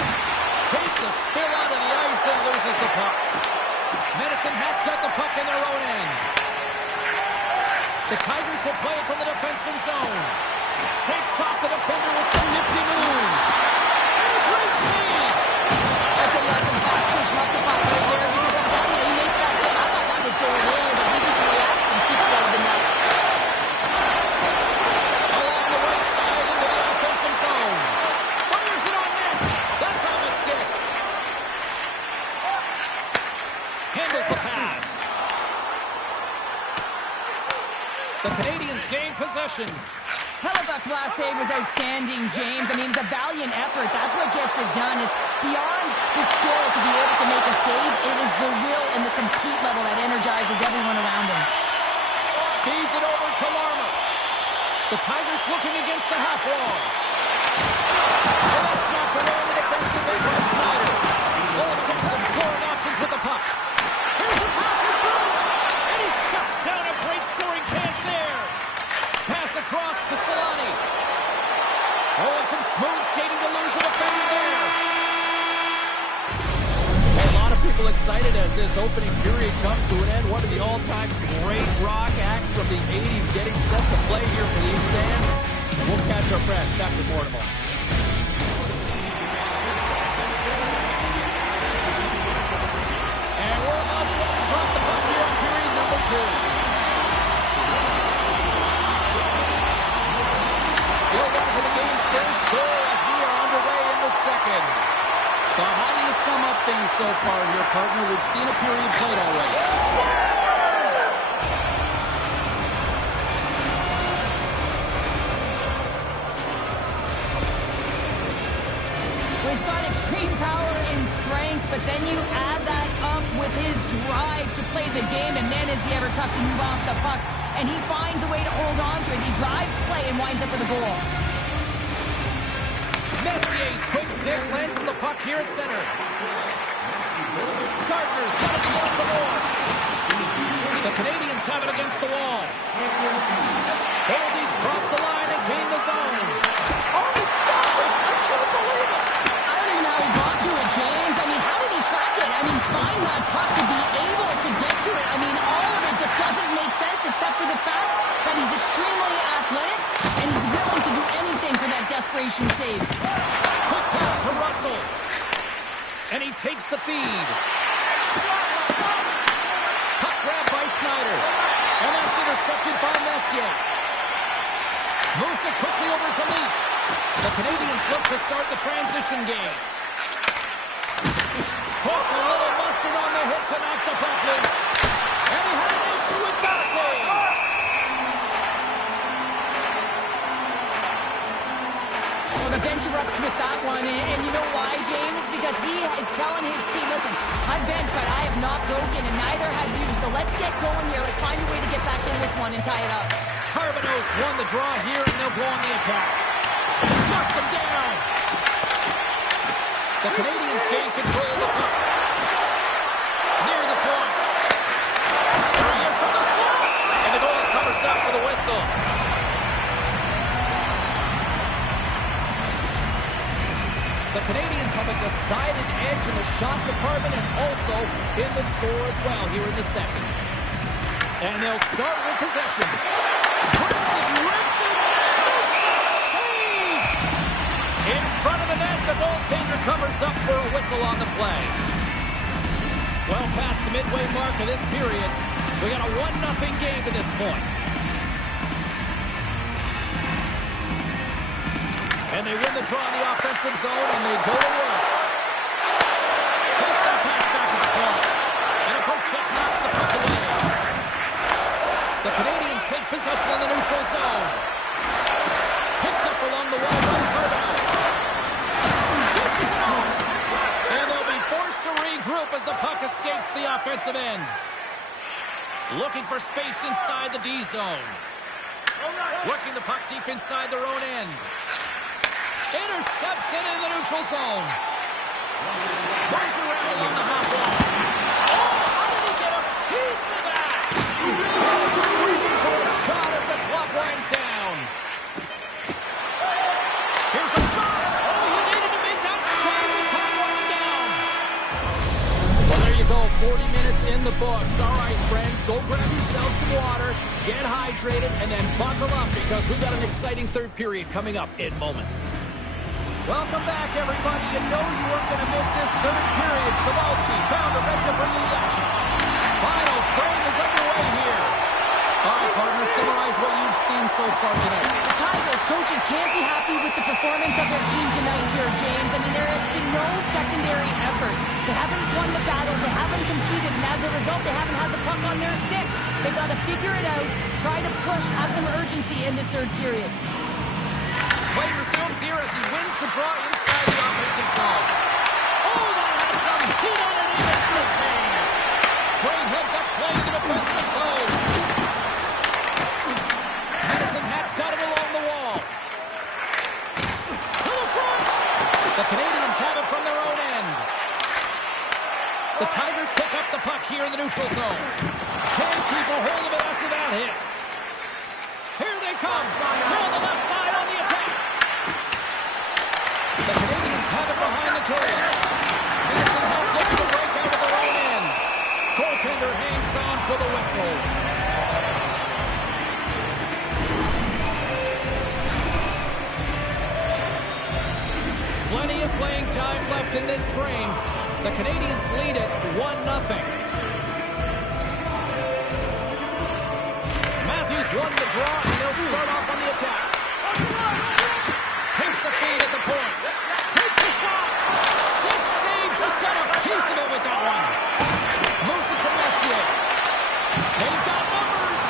Takes a spill onto the ice and loses the puck. Medicine Hat's got the puck in their own end. The Tigers will play it from the defensive zone. Shakes off the defender with some nifty moves. And a great save. That's a lesson fast push justified right there because I'm telling you, he makes that save. I thought that was going in, but he just reacts and keeps it out of the net. Along the right side into the offensive zone. Fires it on net. That's on the stick. Handles the pass. The Canadians gain possession. Hellebuck's last save was outstanding, James. I mean, it's a valiant effort. That's what gets it done. It's beyond the skill to be able to make a save. It is the will and the compete level that energizes everyone around him. Feeds it over to Larmer. The Tigers looking against the half wall. And that's knocked away in the defensive end by Schneider. Nhl26 exploring options with the puck. Here's a pass in front. And he shuts down a great scoring chance there. Pass across to Solani. Oh, and some smooth skating to lose the defender there. A lot of people excited as this opening period comes to an end. One of the all-time great rock acts from the 80s getting set to play here for these fans. And we'll catch our friend, Dr. Mortimer. And we're all set to drop the puck here on period number 2. Still looking for the game's first goal as we are underway in the second. So how do you sum up things so far here, partner? We've seen a period played already. Scores! Well, he's got extreme power and strength, but then you add that up with his drive to play the game, and man, is he ever tough to move off the puck. And he finds a way to hold on to it. He drives play and winds up for the goal. Messier's quick stick lands with the puck here at center. Gardner's got it against the boards. The Canadians have it against the wall. Boldy's crossed the line and gained the zone. Oh, he stopped it! I can't believe it! I don't even know how he got to it, James. I mean, how did he track it? I mean, find that puck to be able to get to it. I mean, all of it just doesn't make sense except for the fact that he's extremely athletic and he's willing to do anything for that desperation save. Quick pass to Russell. And he takes the feed. Puck grab by Schneider. And that's intercepted by Messier. Moves it quickly over to Leach. The Canadians look to start the transition game. Puts a little mustard on the hit to knock the puck loose. And he had an answer with that save. Well, the bench erupts with that one, and you know why, James? Because he is telling his team, listen, I'm bent, but I have not broken, and neither have you, so let's get going here. Let's find a way to get back in this one and tie it up. Carbonos won the draw here, and they'll go on the attack. Shuts him down. The Canadians gain control of the puck. Near the point. There he is from the slot. And the goalie covers up for the whistle. The Canadians have a decided edge in the shot department and also in the score as well here in the second. And they'll start with possession. Grimson makes the save! In front of the net, the goaltender covers up for a whistle on the play. Well past the midway mark of this period, we got a 1-0 game to this point. And they win the draw in the offensive zone, and they go to work. Takes that pass back to the point. And a poke check knocks the puck away. The Canadians take possession of the neutral zone. Picked up along the wall by Carbonell. Dishes it off. And they'll be forced to regroup as the puck escapes the offensive end. Looking for space inside the D zone. Working the puck deep inside their own end. Intercepts it in the neutral zone. Goes around along the half wall. Oh, how did he get a piece of that? He's screaming for a shot as the clock winds down. Here's a shot. Oh, he needed to make that save with time winding down. Well, there you go. 40 minutes in the the books. All right, friends, go grab yourselves some water, get hydrated, and then buckle up because we've got an exciting third period coming up in moments. Welcome back, everybody. You know you weren't going to miss this third period. Sabalski, Bounder, ready to bring you the action. Final frame is underway here. All right, partner, summarize what you've seen so far tonight. The Tigers coaches can't be happy with the performance of their team tonight here, James. I mean, there has been no secondary effort. They haven't won the battles. They haven't competed. And as a result, they haven't had the puck on their stick. They've got to figure it out, try to push, have some urgency in this third period. Play resumes here as he wins the draw inside the offensive zone. Oh, that has some heat on it. He makes the save. Crane heads up play in the defensive zone. Medicine Hat's got it along the wall. To the front. The Canadians have it from their own end. The Tigers pick up the puck here in the neutral zone. Can't keep a hold of it after that hit. Here they come. Down the left side on the attack. The Canadians have it behind the cage. Medicine Hat's looking to break out of their own end. Goaltender hangs on for the whistle. Plenty of playing time left in this frame. The Canadians lead it 1-0. Matthews won the draw, and they'll start off on the attack. Takes the feed at the point. Takes the shot. Stick save. Just got a piece of it with that one. Moves it to Messier. They've got numbers.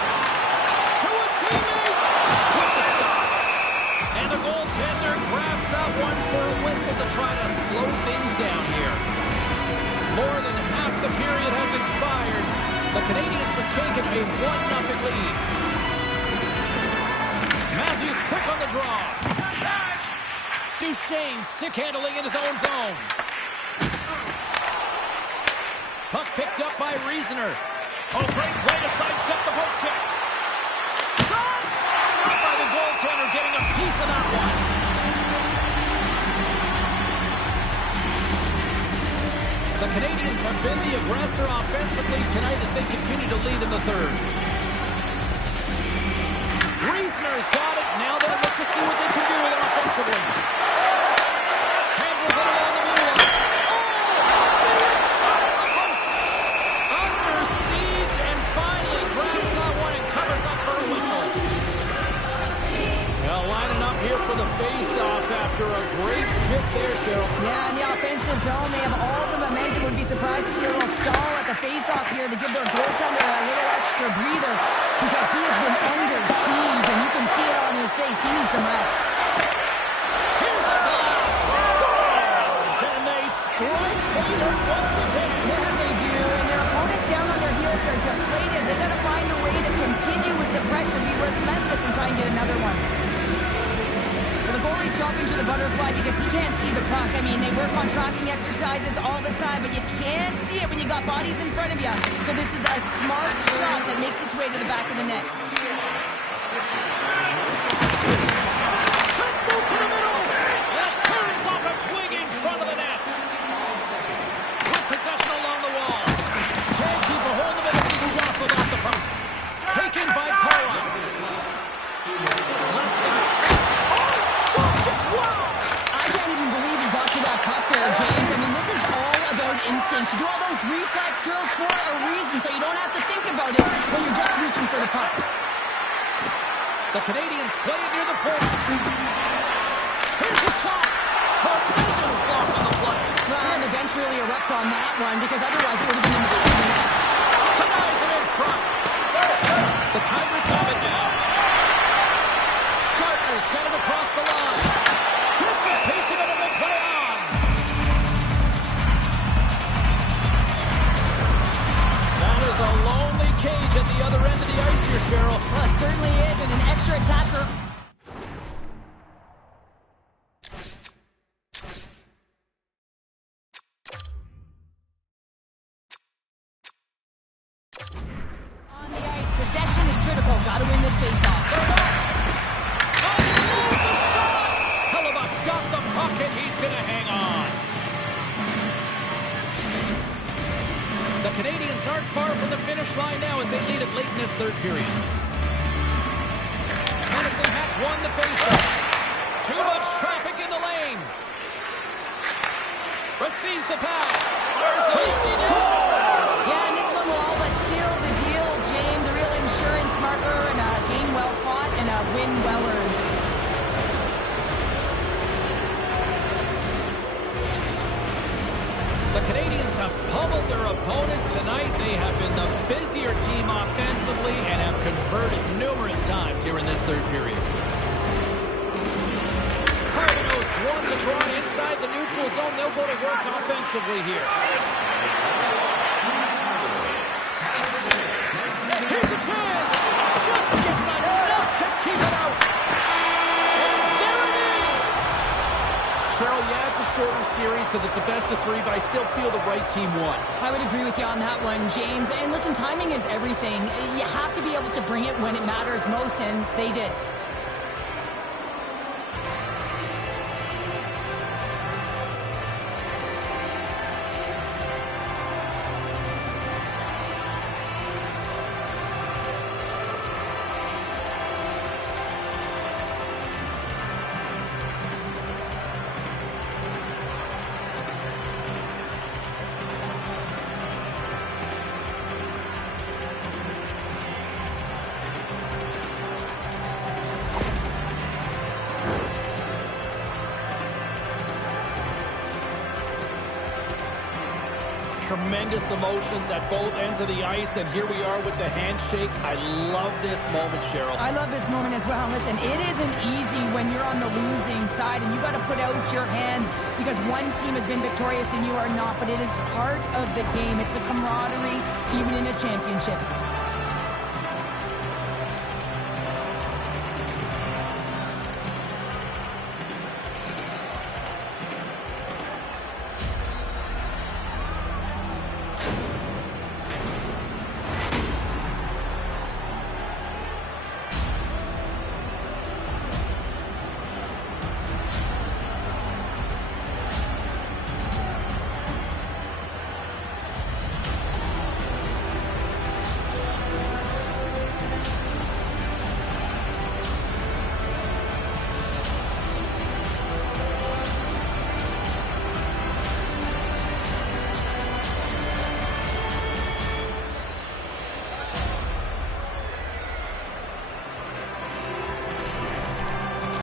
To his teammate. With the stop. And the goaltender grabs that one for a whistle to try to slow things down here. More than half the period has expired. The Canadians have taken a 1-0 lead. Matthews quick on the draw. Duchesne stick handling in his own zone. Puck picked up by Reasoner. Oh, great play to sidestep the poke check. Stopped by the goaltender, getting a piece of that one. The Canadians have been the aggressor offensively tonight as they continue to lead in the third. Reasoner's got it. Now they'll look to see what they can do with it offensively. Handles it along the blue line. Oh! The inside of the post. Under siege and finally grabs that one and covers up for a whistle. Well, lining up here for the face-off after a great shift there, Cheryl. Yeah, in the offensive zone, they have all the momentum. Would be surprised to see a little stall at the face-off here to give their goaltender a little extra breather because he has been under siege, and you can see it on his face. He needs some rest. Here's a blast. Stars, and they strike Peters once again. Yeah, they do, and their opponents down on their heels are deflated. They've got to find a way to continue with the pressure, be relentless, and try and get another one. The goalie's dropping to the butterfly because he can't see the puck. I mean, they work on tracking exercises all the time, but you can't see it when you got bodies in front of you. So this is a smart shot that makes its way to the back of the net. Let's move to the middle. That turns off a twig in front of the net. With possession along the wall. Can't keep a hold of it as he's jostled off the puck. Taken by Cora. Less than 60. Wow! I can't even believe he got to that puck there, James. I mean, this is all about instinct. You do all those reflex drills for a reason, so you don't have to think about it when you're just reaching for the puck. The Canadians play it near the point. Here's the shot. Tremendous block on the play. Well, and the bench really erupts on that one because otherwise it would have been in the back of the net. Denies him in front. The Tigers have it now. Gardner's got it across the line. Gets a piece of it and they play on. That is a lonely cage at the other end of the ice here, Cheryl. Well, it certainly is, and an extra attacker. On the ice, possession is critical. Got to win this face-off. Hellebuck's got the puck and he's going to hang on. The The Canadians aren't far from the finish line now as they lead it late in this third period. Medicine Hats won the faceoff. Too much traffic in the lane. Receives the pass. Yeah, and this one will all but seal the deal, James. A real insurance marker and a game well fought and a win well earned. The Canadians have pummeled their opponents tonight. They have been the busier team offensively and have converted numerous times here in this third period. Cardenos won the draw inside the neutral zone. They'll go to work offensively here. Here's a chance. Just gets enough to keep it out. And there it is. Cheryl, yeah, it's a shorter series because it's a best of three, but I still feel the right team won. I would agree with you on that one, James. And listen, timing is everything. You have to be able to bring it when it matters most, and they did. Tremendous emotions at both ends of the ice, and here we are with the handshake. I love this moment, Cheryl. I love this moment as well. Listen, it isn't easy when you're on the losing side and you got to put out your hand because one team has been victorious and you are not, but it is part of the game. It's the camaraderie, even in a championship.